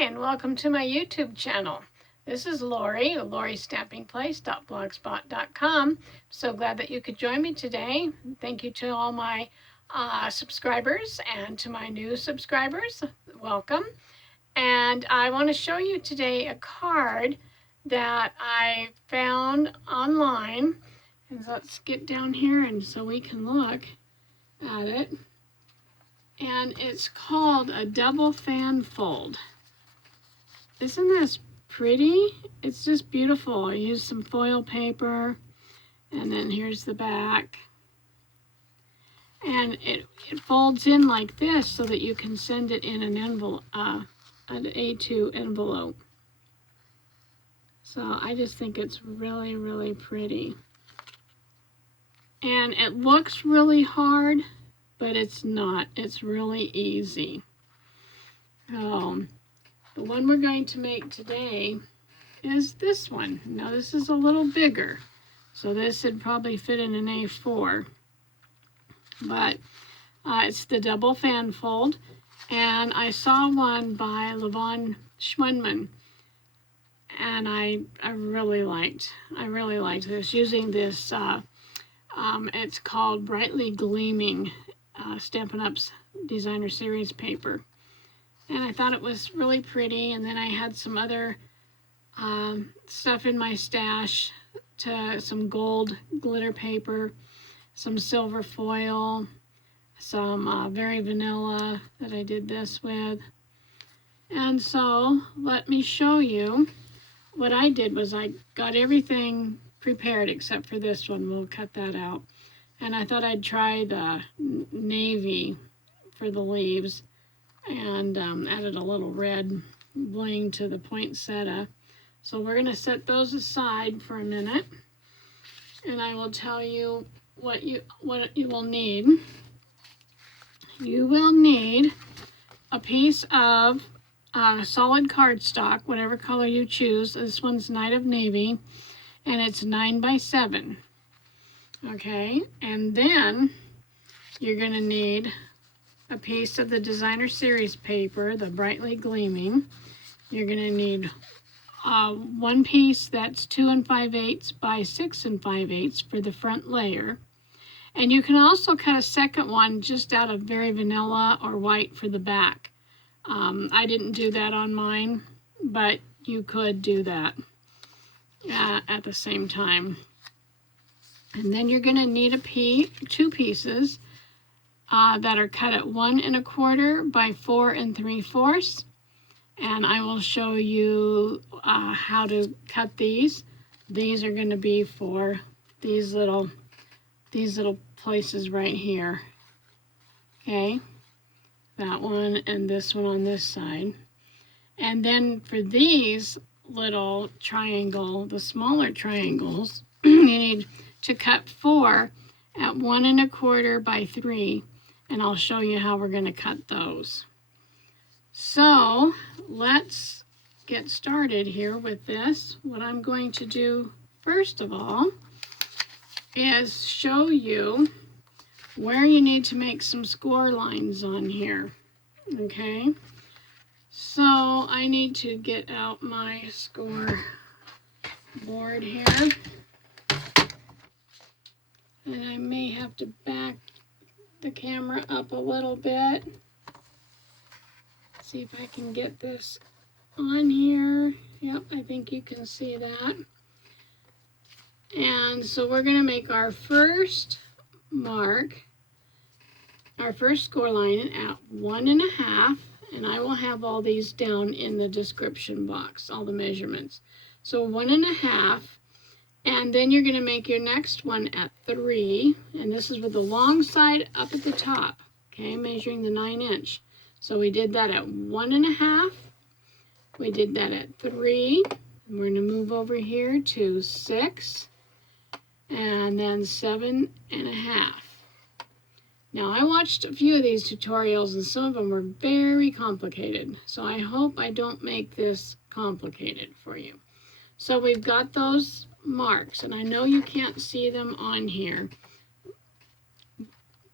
Hi, and welcome to my YouTube channel. This is Lori, LoriStampingPlace.blogspot.com. So glad that you could join me today. Thank you to all my subscribers and to my new subscribers. Welcome. And I want to show you today a card that I found online. And let's get down here and so we can look at it. And it's called a double fan fold. Isn't this pretty? It's just beautiful. I used some foil paper, and then here's the back. And it folds in like this so that you can send it in an envelope, an A2 envelope. So I just think it's really, really pretty. And it looks really hard, but it's not. It's really easy. The one we're going to make today is this one. Now this is a little bigger, so this would probably fit in an A4, but it's the double fan fold, and I saw one by Levon Schwinman, and I really liked this, using this, it's called Brightly Gleaming Stampin' Up's Designer Series paper. And I thought it was really pretty, and then I had some other stuff in my stash, some gold glitter paper, some silver foil, some very vanilla that I did this with. And so let me show you what I did. Was I got everything prepared except for this one. We'll cut that out. And I thought I'd try the navy for the leaves, and added a little red bling to the poinsettia. So we're going to set those aside for a minute, and I will tell you what you will need. You will need a piece of solid cardstock, whatever color you choose. This one's Night of Navy, and it's 9 by 7. Okay, and then you're going to need a piece of the Designer Series paper, the Brightly Gleaming. You're going to need one piece that's 2 5/8 by 6 5/8 for the front layer. And you can also cut a second one just out of very vanilla or white for the back. I didn't do that on mine, but you could do that at the same time. And then you're going to need two pieces that are cut at 1 1/4 by 4 3/4, and I will show you how to cut these. These are going to be for these little places right here. Okay, that one and this one on this side. And then for these little the smaller triangles, you need to cut 4 at 1 1/4 by 3. And I'll show you how we're going to cut those. So let's get started here with this. What I'm going to do first of all is show you where you need to make some score lines on here. Okay, so I need to get out my score board here, and I may have to back the camera up a little bit. See if I can get this on here. Yep, I think you can see that. And so we're going to make our first mark, our first score line at 1 1/2, and I will have all these down in the description box, all the measurements. So 1 1/2. And then you're going to make your next one at 3, and this is with the long side up at the top, okay, measuring the 9 inch. So we did that at 1 1/2, we did that at 3, and we're going to move over here to 6, and then 7 1/2. Now I watched a few of these tutorials, and some of them were very complicated, so I hope I don't make this complicated for you. So we've got those marks, and I know you can't see them on here,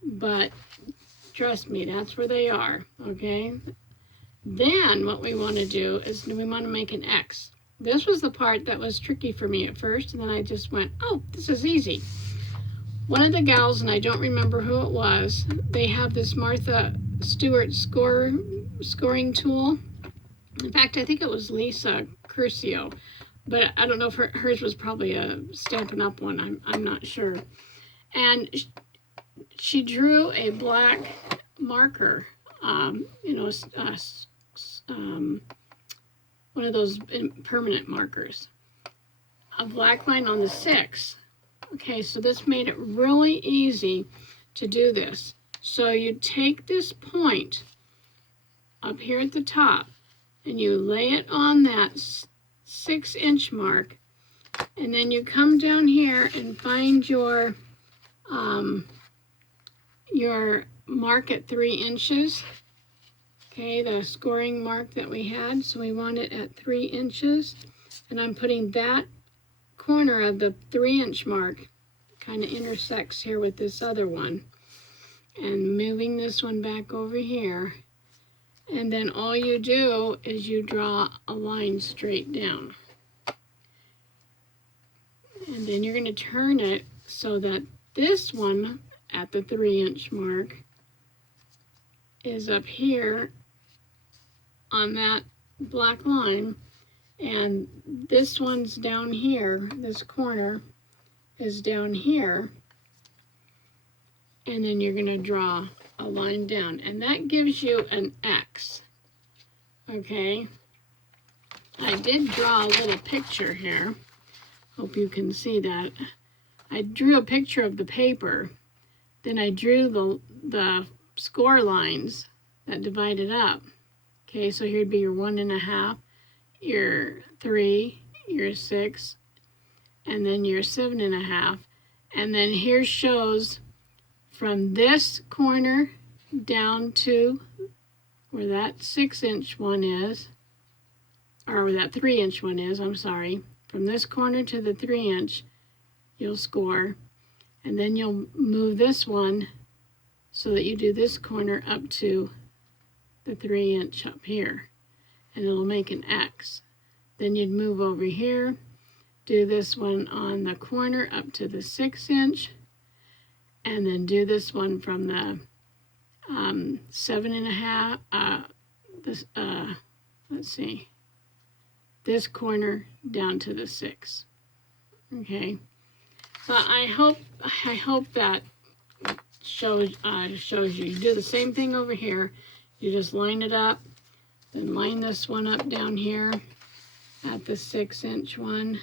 but trust me, that's where they are, okay? Then what we want to do is we want to make an X. This was the part that was tricky for me at first, and then I just went, oh, this is easy. One of the gals, and I don't remember who it was, they have this Martha Stewart scoring tool. In fact, I think it was Lisa Curcio, but I don't know if hers was probably a Stampin' Up! One. I'm not sure. And she drew a black marker, one of those permanent markers, a black line on the 6. Okay, so this made it really easy to do this. So you take this point up here at the top and you lay it on that 6-inch mark, and then you come down here and find your mark at 3 inches. Okay, the scoring mark that we had, so we want it at 3 inches, and I'm putting that corner of the 3-inch mark, kind of intersects here with this other one, and moving this one back over here, and then all you do is you draw a line straight down, and then you're going to turn it so that this one at the 3-inch mark is up here on that black line, and this one's down here, this corner is down here, and then you're going to draw a line down, and that gives you an X. Okay, I did draw a little picture here, hope you can see that. I drew a picture of the paper, then I drew the score lines that divide it up. Okay, so here'd be your 1.5, your 3, your 6, and then your 7.5. And then here shows from this corner down to where that 6-inch one is, or where that 3-inch one is, I'm sorry. From this corner to the 3-inch, you'll score. And then you'll move this one so that you do this corner up to the 3-inch up here, and it'll make an X. Then you'd move over here, do this one on the corner up to the 6-inch, and then do this one from the 7.5, let's see, this corner down to the 6. Okay, so I hope that shows you. You do the same thing over here. You just line it up, then line this one up down here at the 6-inch one,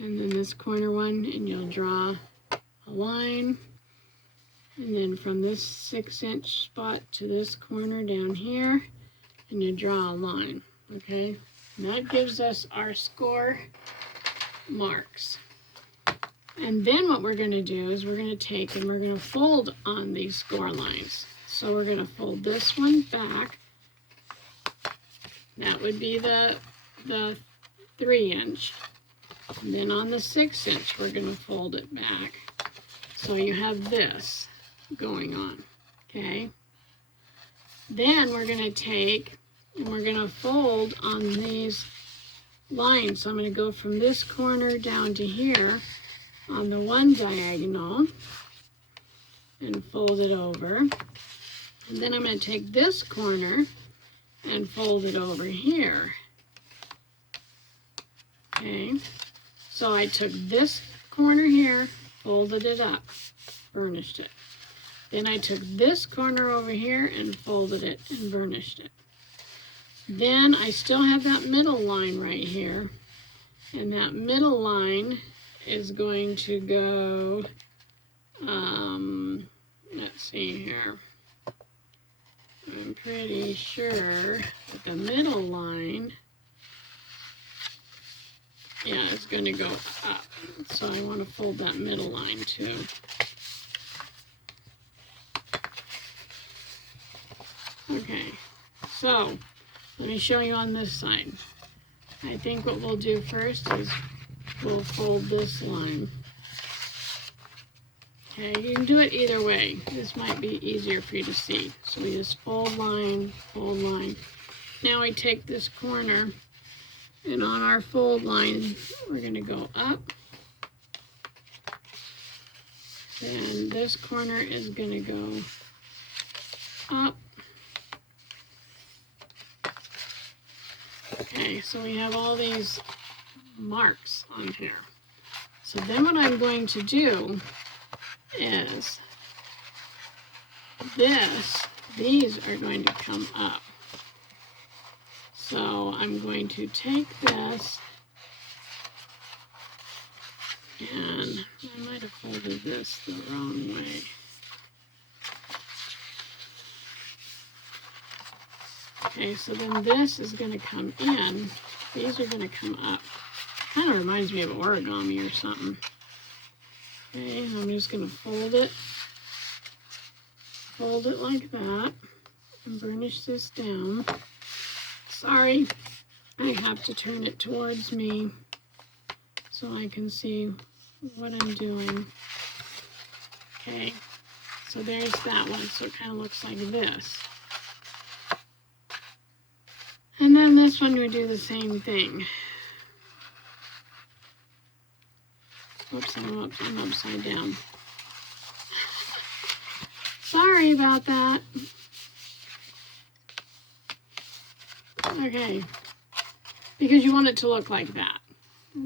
and then this corner one, and you'll draw a line, and then from this 6-inch spot to this corner down here, and you draw a line. Okay, and that gives us our score marks. And then what we're going to do is we're going to take and we're going to fold on these score lines. So we're going to fold this one back. That would be the 3-inch. And then on the 6-inch, we're going to fold it back. So you have this going on, okay? Then we're going to take and we're going to fold on these lines. So I'm going to go from this corner down to here on the one diagonal and fold it over. And then I'm going to take this corner and fold it over here. Okay, so I took this corner here, folded it up, burnished it. Then I took this corner over here and folded it and burnished it. Then I still have that middle line right here, and that middle line is going to go, let's see here, I'm pretty sure that the middle line, yeah, it's going to go up, so I want to fold that middle line too. Okay, so let me show you on this side. I think what we'll do first is we'll fold this line. Okay, you can do it either way. This might be easier for you to see. So we just fold line, fold line. Now we take this corner, and on our fold line, we're going to go up. And this corner is going to go up. Okay, so we have all these marks on here. So then what I'm going to do is these are going to come up. So I'm going to take this, and I might have folded this the wrong way. Okay, so then this is going to come in. These are going to come up. Kind of reminds me of origami or something. Okay, I'm just going to fold it like that, and burnish this down. Sorry, I have to turn it towards me so I can see what I'm doing. Okay, so there's that one. So it kind of looks like this. And then this one we do the same thing. Oops, I'm upside down. Sorry about that. Okay, because you want it to look like that.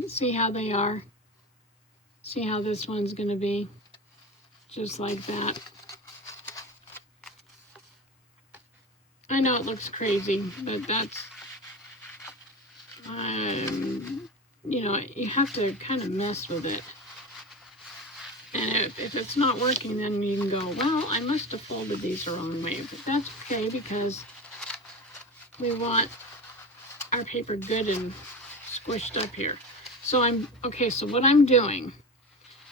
See how they are? See how this one's going to be? Just like that. I know it looks crazy, but that's, you know, you have to kind of mess with it. And if it's not working, then you can go, well, I must have folded these the wrong way. But that's okay, because we want our paper good and squished up here. So so what I'm doing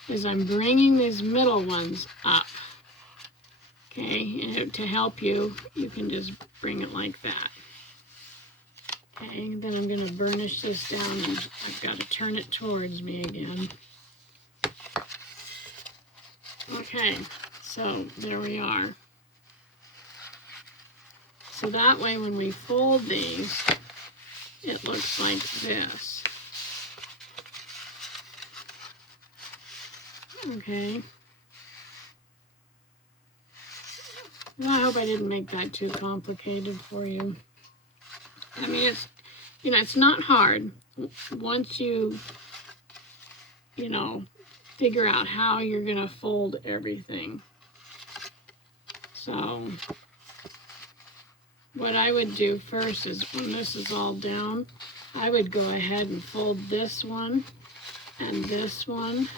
is I'm bringing these middle ones up. Okay, and to help you, you can just bring it like that. Okay, then I'm going to burnish this down, and I've got to turn it towards me again. Okay, so there we are. So that way when we fold these, it looks like this. Okay. Well, I hope I didn't make that too complicated for you. I mean, it's not hard once you figure out how you're going to fold everything. So what I would do first is, when this is all down, I would go ahead and fold this one, and this one,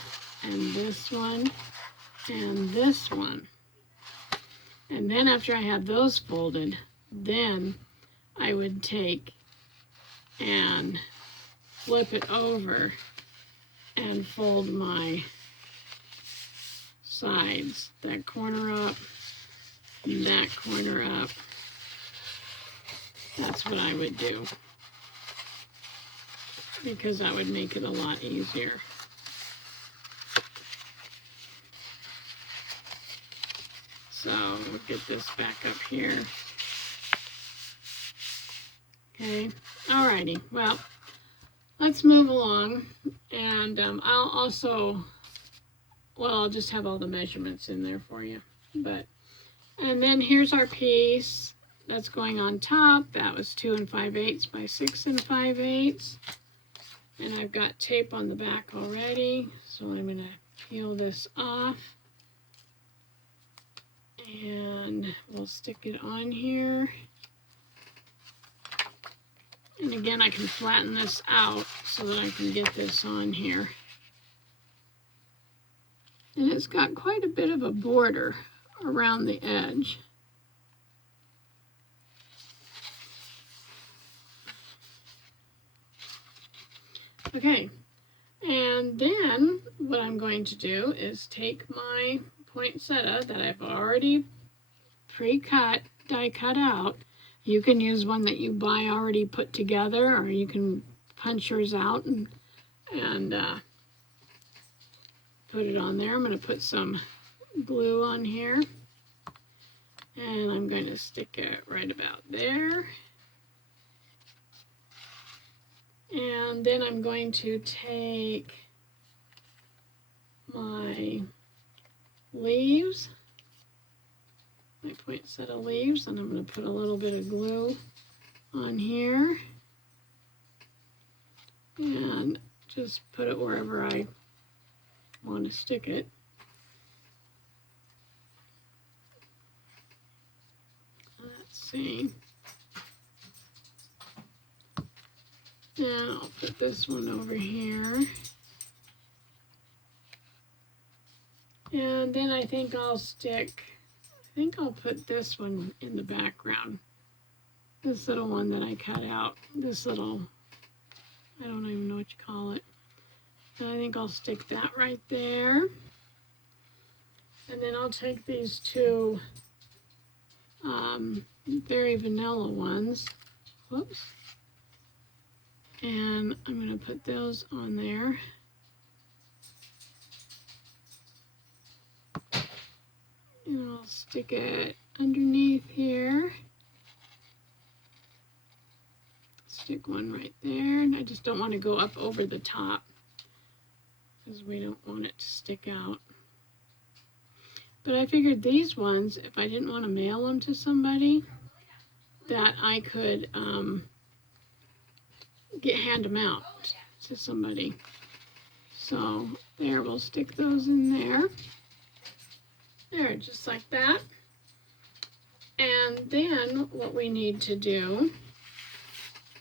and this one, and this one. And then after I had those folded, then I would take and flip it over and fold my sides. That corner up, and that corner up. That's what I would do, because that would make it a lot easier. So we'll get this back up here. Okay, alrighty, well, let's move along, and I'll just have all the measurements in there for you. And then here's our piece that's going on top. That was 2 5/8 by 6 5/8. And I've got tape on the back already, so I'm going to peel this off. And we'll stick it on here. And again, I can flatten this out so that I can get this on here. And it's got quite a bit of a border around the edge. Okay, and then what I'm going to do is take my poinsettia that I've already pre-cut, die cut out. You can use one that you buy already put together, or you can punch yours out and put it on there. I'm going to put some glue on here. And I'm going to stick it right about there. And then I'm going to take my leaves, my poinsettia leaves, and I'm going to put a little bit of glue on here. And just put it wherever I want to stick it. Let's see. And I'll put this one over here. And then I think I'll put this one in the background. This little one that I cut out. This little, I don't even know what you call it. And I think I'll stick that right there. And then I'll take these two very vanilla ones. Whoops. And I'm going to put those on there. And I'll stick it underneath here. Stick one right there. And I just don't want to go up over the top because we don't want it to stick out. But I figured these ones, if I didn't want to mail them to somebody, that I could hand them out to somebody. So there, we'll stick those in there. There, just like that. And then what we need to do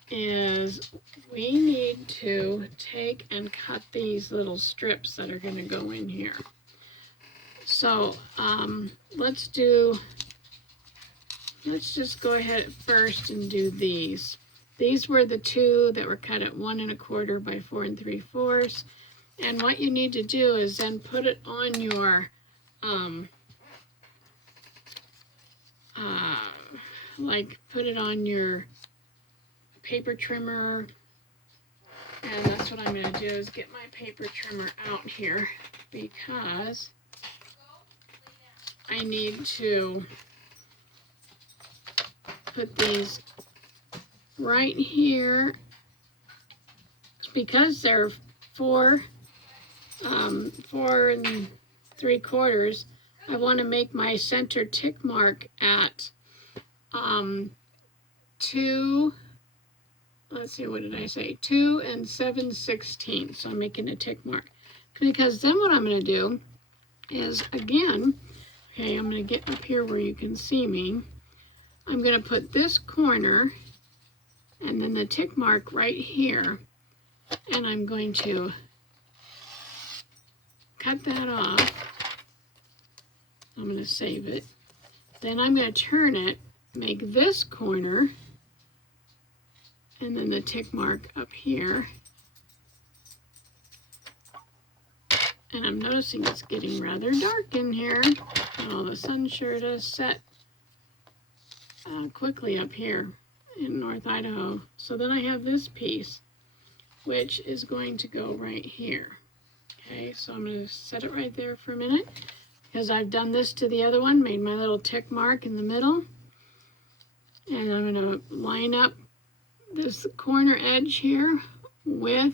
is we need to take and cut these little strips that are going to go in here. So let's just go ahead first and do these. These were the two that were cut at 1 1/4 by 4 3/4. And what you need to do is then put it on your put it on your paper trimmer. And that's what I'm going to do, is get my paper trimmer out here, because I need to put these right here, because they're 4 3/4. I want to make my center tick mark at 2. Let's see, what did I say? 2 7/16. So I'm making a tick mark, because then what I'm going to do is, again, okay, I'm going to get up here where you can see me. I'm going to put this corner and then the tick mark right here, and I'm going to cut that off. I'm going to save it. Then I'm going to turn it, make this corner, and then the tick mark up here. And I'm noticing it's getting rather dark in here. Oh, the sun sure does set quickly up here in North Idaho. So then I have this piece, which is going to go right here. Okay, so I'm going to set it right there for a minute, because I've done this to the other one, made my little tick mark in the middle. And I'm going to line up this corner edge here with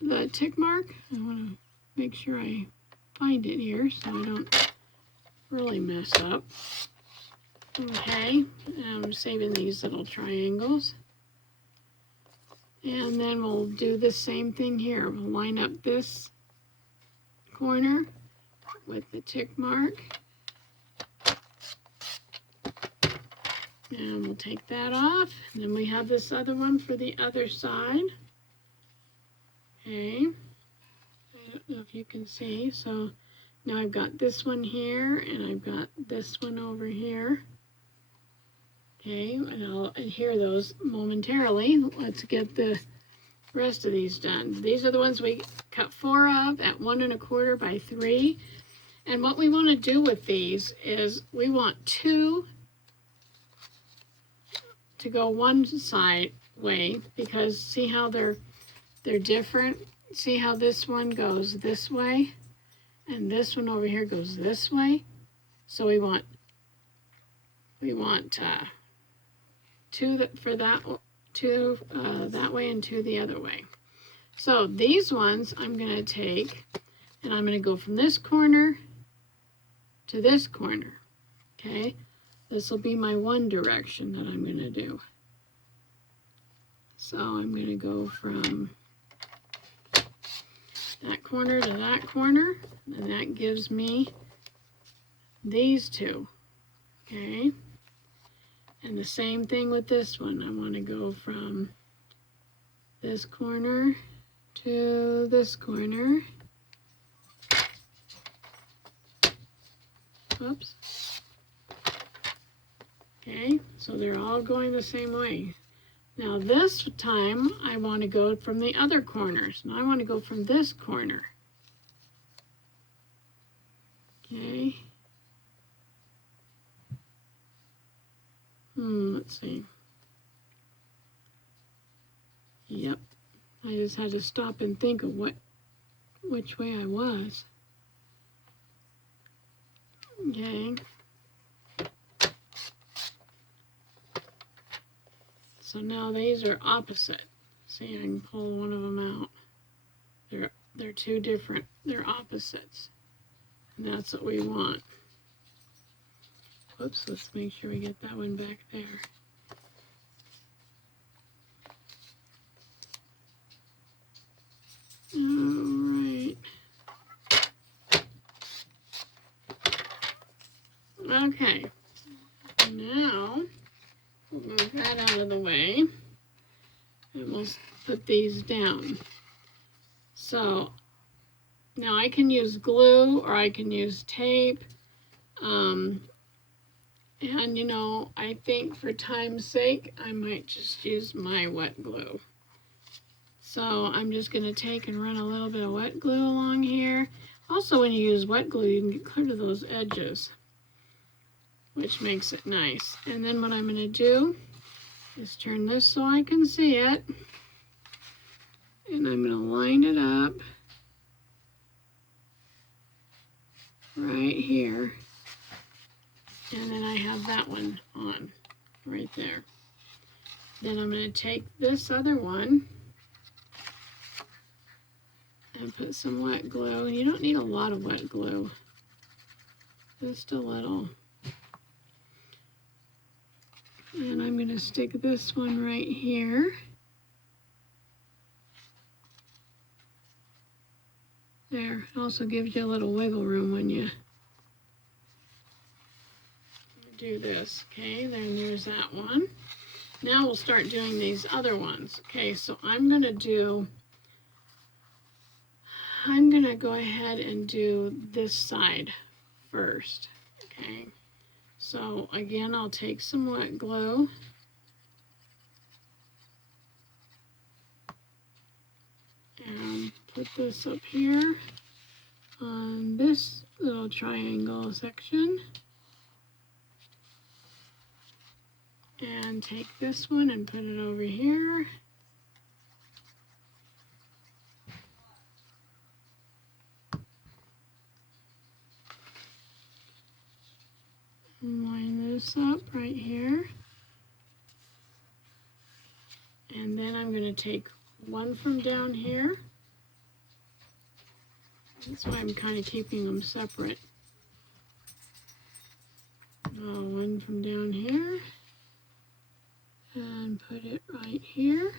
the tick mark. I want to make sure I find it here so I don't really mess up. Okay, I'm saving these little triangles. And then we'll do the same thing here. We'll line up this corner with the tick mark. And we'll take that off. And then we have this other one for the other side. Okay, I don't know if you can see. So now I've got this one here, and I've got this one over here. Okay, and I'll adhere those momentarily. Let's get the rest of these done. These are the ones we cut 4 of at 1 1/4 by 3. And what we want to do with these is we want 2 to go one side way, because see how they're different? See how this one goes this way? and this one over here goes this way. So we want two for that, two that way and two the other way. So these ones I'm going to take, and I'm going to go from this corner to this corner. Okay, this will be my one direction that I'm going to do. So I'm going to go from that corner to that corner, and that gives me these two. Okay, and the same thing with this one. I want to go from this corner to this corner. Oops. Okay, so they're all going the same way. Now this time I want to go from the other corners. Now I want to go from this corner. Okay. Let's see. Yep. I just had to stop and think of which way I was. Okay. So now these are opposite. See, I can pull one of them out. They're two different. They're opposites. And that's what we want. Whoops, let's make sure we get that one back there. All right. Okay. Now, we'll move that out of the way. And we'll put these down. So, now I can use glue or I can use tape. And you know, I think for time's sake, I might just use my wet glue. So I'm just going to take and run a little bit of wet glue along here. Also, when you use wet glue, you can get clear to those edges, which makes it nice. And then what I'm going to do is turn this so I can see it. And I'm going to line it up right here. And then I have that one on right there. Then I'm going to take this other one and put some wet glue. You don't need a lot of wet glue, just a little. And I'm going to stick this one right here. There, it also gives you a little wiggle room when you do this. Okay, then there's that one. Now we'll start doing these other ones. Okay, so I'm going to go ahead and do this side first. Okay, so again, I'll take some wet glue. And put this up here on this little triangle section. And take this one and put it over here. And line this up right here. And then I'm going to take one from down here. That's why I'm kind of keeping them separate. One from down here. And put it right here.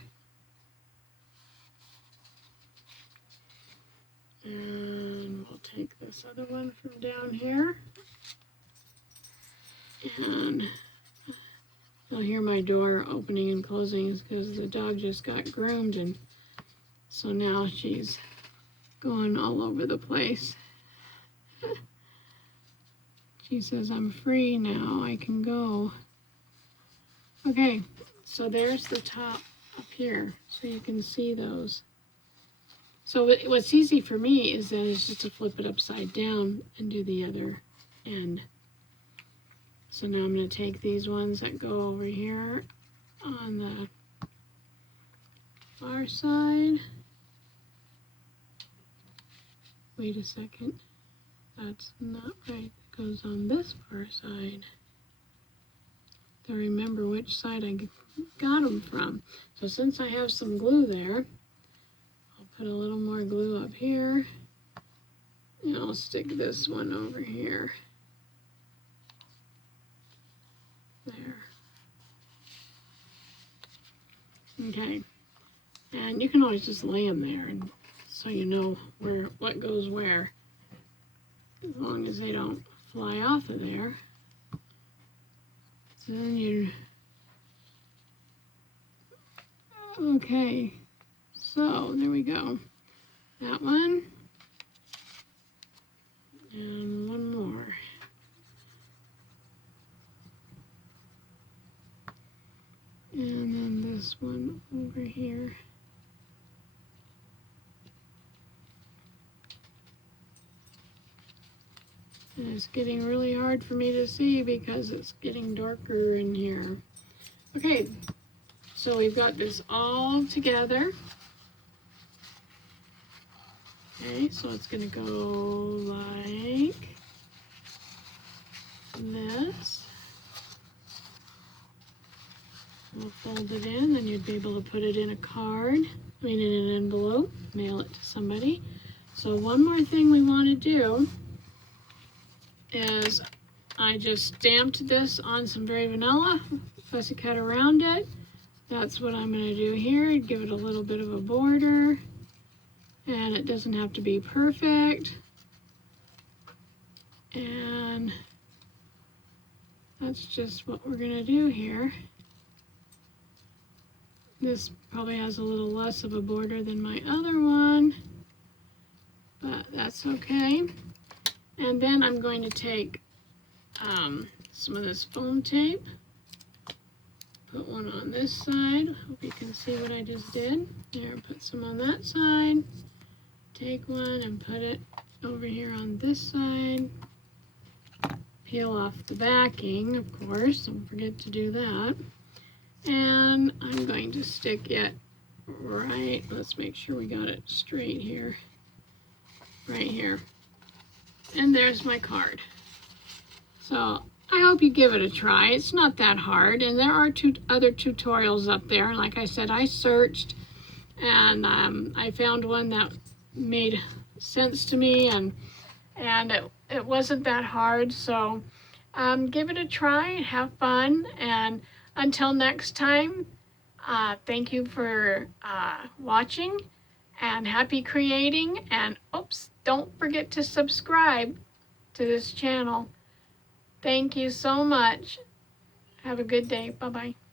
And we'll take this other one from down here. And you'll hear my door opening and closing is because the dog just got groomed, and so now she's going all over the place. She says, I'm free now, I can go. Okay, so there's the top up here, so you can see those. So what's easy for me is then is just to flip it upside down and do the other end. So now I'm going to take these ones that go over here on the far side. Wait a second. That's not right. It goes on this far side. To remember which side I got them from. So since I have some glue there, I'll put a little more glue up here. And I'll stick this one over here. There. Okay. And you can always just lay them there, and so you know what goes where, as long as they don't fly off of there. So then okay, so there we go. That one, and one more. And then this one over here. And it's getting really hard for me to see because it's getting darker in here. Okay, so we've got this all together. Okay, so it's going to go like this. We'll fold it in, then you'd be able to put it in a card, in an envelope, mail it to somebody. So one more thing we want to do is I just stamped this on some Very Vanilla, fussy cut around it. That's what I'm going to do here, give it a little bit of a border, and it doesn't have to be perfect. And that's just what we're going to do here. This probably has a little less of a border than my other one, but that's okay. And then I'm going to take some of this foam tape, put one on this side. Hope you can see what I just did. There, put some on that side. Take one and put it over here on this side. Peel off the backing, of course, don't forget to do that. And I'm going to stick it right, let's make sure we got it straight here, right here. And there's my card. So I hope you give it a try. It's not that hard, and there are other tutorials up there. And like I said, I searched, and I found one that made sense to me, and it wasn't that hard. So give it a try and have fun. And until next time, thank you for watching, and happy creating. And oops, don't forget to subscribe to this channel. Thank you so much. Have a good day. Bye-bye.